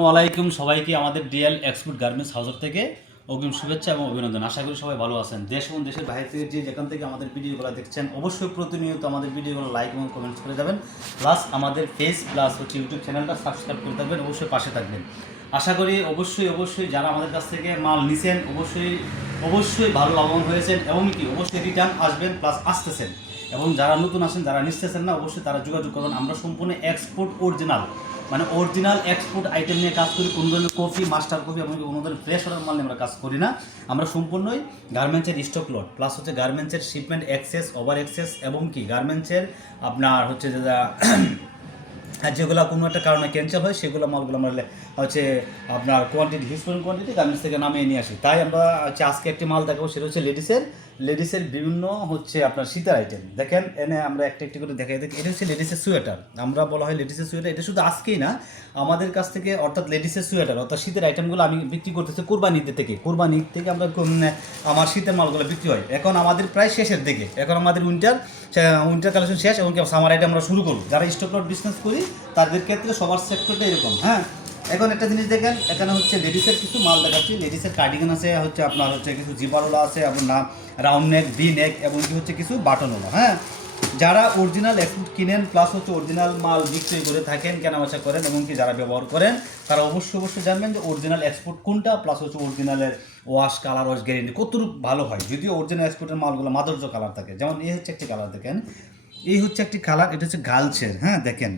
আসসালামাইকুম সবাইকে আমাদের ডিএল এক্সপোর্ট গার্মেন্টস হাউস থেকে অগ্রিম শুভেচ্ছা এবং অভিনন্দন। আশা করি সবাই ভালো আছেন। দেশ এবং দেশের বাইরে থেকে যেখান থেকে আমাদের ভিডিওগুলো দেখছেন অবশ্যই প্রতিনিয়ত আমাদের ভিডিওগুলো লাইক এবং কমেন্টস করে যাবেন, প্লাস আমাদের ফেস প্লাস ইউটিউব চ্যানেলটা সাবস্ক্রাইব করে থাকবেন, অবশ্যই পাশে থাকবেন। আশা করি অবশ্যই যারা আমাদের কাছ থেকে মাল নিছেন অবশ্যই ভালো লাভবান হয়েছেন এবং অবশ্যই রিটার্ন আসবেন প্লাস আসতেছেন। এবং যারা নতুন আসেন, যারা নিচ্ছেন না, অবশ্যই তারা যোগাযোগ করবেন। আমরা সম্পূর্ণ এক্সপোর্ট অরিজিনাল এক্সপোর্ট আইটেম নিয়ে কাজ করি। কোনো ধরনের কফি, মাস্টার কফি এবং কোনো ধরনের ফ্রেশ অর্ডার মাল নিয়ে আমরা কাজ করি না। আমরা সম্পূর্ণই গার্মেন্টসের স্টক লট প্লাস গার্মেন্টসের শিপমেন্ট অ্যাক্সেস, ওভার অ্যাক্সেস এবং গার্মেন্টসের আপনার যেগুলো কোনো একটা কারণে ক্যান্সেল হয় সেগুলো মালগুলো আমরা আপনার হিউজ কোয়ান্টিটি গার্মেন্টস থেকে নামিয়ে নিয়ে আসি। তাই আমরা আজকে একটি মাল দেখাবো, সেটা হচ্ছে লেডিসের বিভিন্ন আপনার শীতের আইটেম। দেখেন এনে আমরা একটি করে দেখাই দেখি। এটা হচ্ছে লেডিসের সোয়েটার, আমরা বলা হয় লেডিসের সোয়েটার। এটা শুধু আজকেই না, আমাদের কাছ থেকে অর্থাৎ লেডিসের সোয়েটার অর্থাৎ শীতের আইটেমগুলো আমি বিক্রি করতেছি কোরবানি ঈদ থেকে আমরা আমার শীতের মালগুলো বিক্রি হয়। এখন আমাদের প্রায় শেষের দিকে, এখন আমাদের উইন্টার কালেকশন শেষ এবং সামার আইটেম আমরা শুরু করব। যারা স্টক লট বিজনেস করি তাদের ক্ষেত্রে সবার সেক্টরটা এরকম। হ্যাঁ, এখন একটা জিনিস দেখেন, এখানে লেডিসের কিছু মাল দেখাচ্ছি। লেডিসের কার্ডিগান আছে, আপনার কিছু জিপারওয়ালা আছে, আপনার রাউন্ড নেক, ভি নেক এবং কিছু বাটনওয়ালা। হ্যাঁ, যারা অরিজিনাল এক্সপোর্ট কিনেন প্লাস অরিজিনাল মাল বিক্রি করে থাকেন, কেনাবেচা করেন এবং যারা ব্যবহার করেন, তারা অবশ্যই জানবেন যে অরিজিনাল এক্সপোর্ট কোনটা, প্লাস অরিজিনালের ওয়াশ গ্যারেন্টি কতটুকু ভালো হয়। যদিও অরিজিনাল এক্সপোর্টের মালগুলো মাধুর্য কালার থাকে। যেমন এই হচ্ছে একটি কালার, দেখেন এই হচ্ছে একটি কালার, এটা হচ্ছে গার্লসের। হ্যাঁ, দেখেন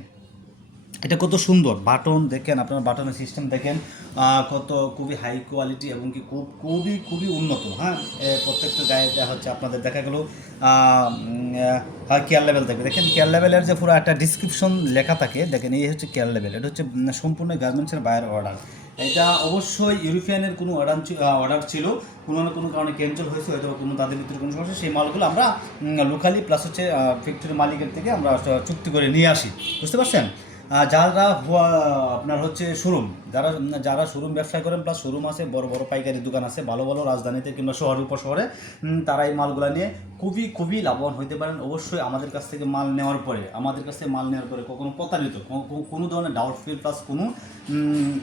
এটা কত সুন্দর বাটন, দেখেন আপনার বাটনের সিস্টেম দেখেন কত খুবই হাই কোয়ালিটি এবং খুবই উন্নত। হ্যাঁ, প্রত্যেকটা গায়ে আপনাদের দেখা গেল কেয়ার লেভেল থাকবে। দেখেন কেয়ার লেভেলের যে পুরো একটা ডিসক্রিপশন লেখা থাকে, দেখেন এই হচ্ছে কেয়ার লেভেল। এটা হচ্ছে সম্পূর্ণ গার্মেন্টসের বাইরের অর্ডার। এটা অবশ্যই ইউরোপিয়ানের কোনো অর্ডার ছিল, কোনো না কোনো কারণে ক্যান্সেল হয়েছে, হয়তো কোনো তাদের ভিতরে কোনো সমস্যা। সেই মালগুলো আমরা লোকালি প্লাস ফ্যাক্টরির মালিকের থেকে আমরা চুক্তি করে নিয়ে আসি। বুঝতে পারছেন? যারা আপনার শোরুম, যারা শোরুম ব্যবসায় করেন প্লাস শোরুম আছে, বড় পাইকারি দোকান আছে ভালো রাজধানীতে কিংবা শহরের উপশহরে, তারা এই মালগুলো নিয়ে খুবই লাভবান হইতে পারেন। অবশ্যই আমাদের কাছ থেকে মাল নেওয়ার পরে কখনো প্রতারিত, কোনো ধরনের ডাউটফুল প্লাস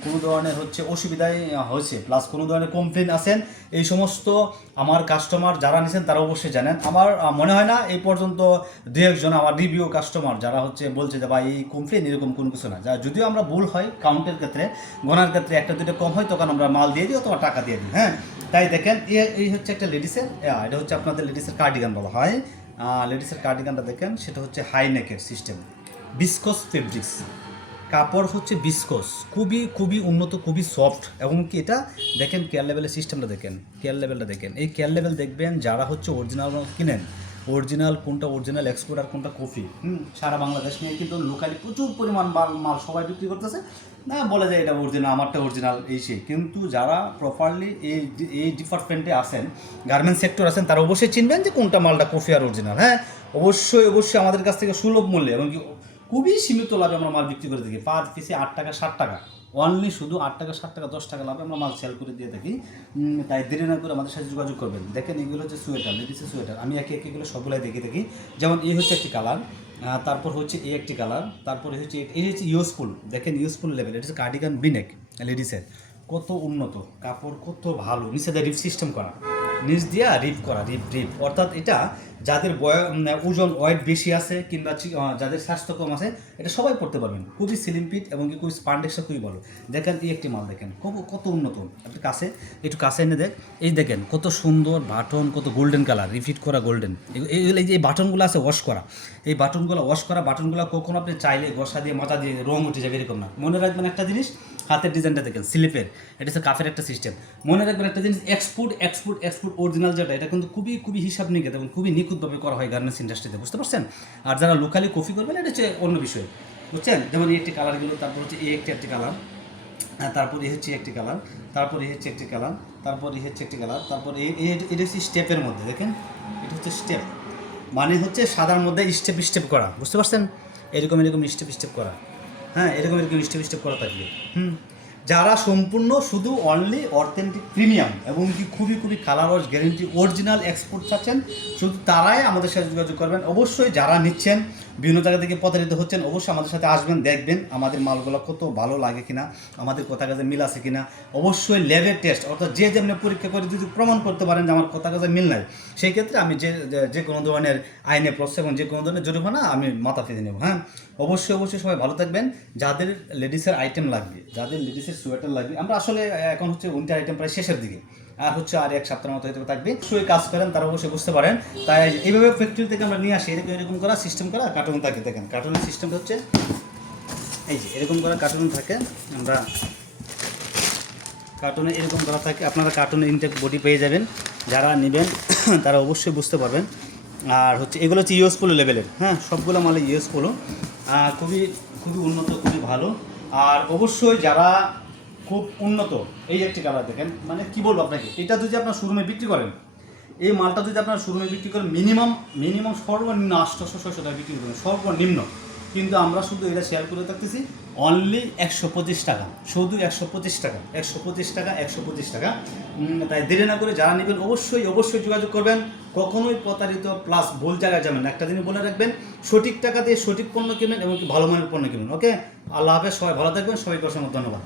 কোনো ধরনের অসুবিধায় হয়েছে প্লাস কোনো ধরনের কমপ্লেন আছেন, এই সমস্ত আমার কাস্টমার যারা নিছেন তারা অবশ্যই জানেন। আমার মনে হয় না এই পর্যন্ত দু একজন আমার রিভিউ কাস্টমার যারা বলছে যে ভাই এই কমপ্লেন এরকম কোনো কিছু না। যদিও আমরা ভুল হয় কাউন্টের ক্ষেত্রে, গণার ক্ষেত্রে একটা দুটো কম হয়, তখন আমরা মাল দিয়ে দিই অথবা টাকা দিয়ে দিই। হ্যাঁ, তাই দেখেন এই হচ্ছে একটা লেডিসের, এটা হচ্ছে আপনাদের লেডিসের কার্ডিগান বলা হয়। লেডিসের কার্ডিগানটা দেখেন, সেটা হচ্ছে হাই নেকের সিস্টেম, বিসকস ফেব্রিক্স, কাপড় বিসকস, খুবই উন্নত, খুবই সফট এবং এটা দেখেন কেয়ার লেভেলের সিস্টেমটা দেখেন, কেয়ার লেভেলটা দেখেন। এই কেয়ার লেভেল দেখবেন যারা অরিজিনাল কিনেন, অরিজিনাল কোনটা অরিজিনাল এক্সপোর্ট আর কোনটা কফি, সারা বাংলাদেশ নিয়ে কিন্তু লোকালি প্রচুর পরিমাণ মাল সবাই বিক্রি করতেছে না, বলে যায় এটা অরিজিনাল, আমারটা অরিজিনাল এই সেই। কিন্তু যারা প্রপারলি এই ডিপার্টমেন্টে আছেন, গার্মেন্টস সেক্টর আছেন, তারা অবশ্যই চিনবেন যে কোনটা মালটা কফি আর অরিজিনাল। হ্যাঁ, অবশ্যই আমাদের কাছ থেকে সুলভ মূল্যে এবং খুবই সীমিত লাভে আমরা মাল বিক্রি করে থাকি। পার পিসে 8 টাকা 7 টাকা, অনলি শুধু 8 টাকা 7 টাকা 10 টাকা লাভে আমরা মাল সেল করে দিয়ে থাকি। তাই দেরি না করে আমাদের সাথে যোগাযোগ করবেন। দেখেন এগুলো হচ্ছে সোয়েটার, লেডিসের সোয়েটার। আমি একে এগুলো সবগুলাই দেখে থাকি। যেমন এই হচ্ছে একটি কালার, তারপর এই একটি কালার, তারপরে এই হচ্ছে ইউজফুল। দেখেন ইউজফুল লেভেল, এটা হচ্ছে কার্ডিগান বিনেক লেডিসের। কত উন্নত কাপড়, কত ভালো, নিচে দিয়ে রিপ সিস্টেম করা, নিচ দিয়ে রিপ করা, রিপ অর্থাৎ এটা যাদের ওজন ওয়েট বেশি আছে কিংবা যাদের স্বাস্থ্য কম আছে, এটা সবাই পড়তে পারবেন। খুবই স্লিম ফিট এবং খুবই স্পান্ডেক্সটা খুবই ভালো। দেখেন এই একটি মাল দেখেন কত উন্নত। আপনি একটু কাছে এনে এই দেখেন কত সুন্দর বাটন, কত গোল্ডেন কালার, রিফিট করা গোল্ডেন। এই যে বাটনগুলো আছে ওয়াশ করা, এই বাটনগুলো বাটনগুলো কখনো আপনি চাইলে ঘষা দিয়ে মাজা দিয়ে রং উঠে যাবে এরকম না। মনে রাখবেন একটা জিনিস, হাতের ডিজাইনটা দেখেন স্লিপের, এটা হচ্ছে কাফের একটা সিস্টেম। মনে রাখবেন একটা জিনিস, এক্সপোর্ট অরিজিনাল যেটা, এটা কিন্তু খুবই হিসাব নিকেত এবং খুবই নিখুঁতভাবে করা হয় গার্মেন্টস ইন্ডাস্ট্রিতে। বুঝতে পারছেন? আর যারা লোকালি কপি করবেন এটা হচ্ছে অন্য বিষয়। বুঝছেন? যেমন এই একটি কালারগুলো, তারপর এই একটি কালার, তারপরে একটি কালার, তারপরে একটি কালার, তারপরে একটি কালার, তারপরে এটা হচ্ছে স্টেপের মধ্যে। দেখেন এটা হচ্ছে স্টেপ, মানে সাদার মধ্যে স্টেপ করা। বুঝতে পারছেন? এরকম স্টেপ করা। হ্যাঁ, এরকম স্টেপ করা থাকবে। যারা সম্পূর্ণ শুধু অনলি অথেন্টিক প্রিমিয়াম এবং কি খুবই খুবই colour wash guarantee original export চাচ্ছেন, শুধু তারাই আমাদের সাথে যোগাযোগ করবেন। অবশ্যই যারা নিচ্ছেন বিভিন্ন জায়গা থেকে প্রতারিত হচ্ছেন, অবশ্যই আমাদের সাথে আসবেন, দেখবেন আমাদের মালগুলো কত ভালো লাগে কিনা, আমাদের কথা কাজে মিল আছে কিনা। অবশ্যই ল্যাবের টেস্ট, অর্থাৎ যে যেমনি পরীক্ষা করে যদি প্রমাণ করতে পারেন যে আমার কথা কাজে মিল নাই, সেই ক্ষেত্রে আমি যে কোনো ধরনের আইনে প্রশ্ন এবং যে কোনো ধরনের জরিমানা আমি মাথা পেতে নেব। হ্যাঁ, অবশ্যই অবশ্যই সবাই ভালো থাকবেন। যাদের লেডিসের আইটেম লাগবে, যাদের লেডিসের সোয়েটার লাগবে, আমরা আসলে এখন হচ্ছে উইন্টার আইটেম প্রায় শেষের দিকে, আর হচ্ছে আর এক সপ্তাহের মতো হয়তো থাকবে। অবশ্যই কাজ করেন তারা অবশ্যই বুঝতে পারেন। তাই এইভাবে ফ্যাক্টরি থেকে আমরা নিয়ে আসি, এরকম করা সিস্টেম করা কার্টুন থাকে। দেখেন কার্টুনের সিস্টেমটা হচ্ছে এই যে এরকম করা কার্টুন থাকে, আমরা কার্টুনে এরকম করা থাকে। আপনারা কার্টুনে ইনটেক বডি পেয়ে যাবেন, যারা নেবেন তারা অবশ্যই বুঝতে পারবেন। আর হচ্ছে এগুলো হচ্ছে ইউএস পোলো লেভেলের, হ্যাঁ সবগুলো মালে ইউএস পোলো, খুবই খুবই উন্নত, খুবই ভালো। আর অবশ্যই যারা খুব উন্নত, এই একটি কালার দেখেন, মানে কী বলবো আপনাকে, এটা যদি আপনার শোরুমে বিক্রি করেন, এই মালটা যদি আপনার শোরুমে বিক্রি করেন মিনিমাম সর্বনিম্ন 800-600 টাকা বিক্রি করবেন সর্বনিম্ন। কিন্তু আমরা শুধু এটা শেয়ার করে থাকতেছি অনলি 125 টাকা, শুধু 125 টাকা, 125 টাকা, 125 টাকা। তাই দেরি না করে যারা নেবেন অবশ্যই অবশ্যই যোগাযোগ করবেন। কখনোই প্রতারিত প্লাস ভুল জায়গায় যাবেন না। একটা জিনিস বলে রাখবেন, সঠিক টাকা দিয়ে সঠিক পণ্য কিনবেন এবং কি ভালো মানের পণ্য কিনবেন। ওকে, আল্লাহ হাফেজ, সবাই ভালো থাকবেন, সবাইকে অসংখ্য ধন্যবাদ।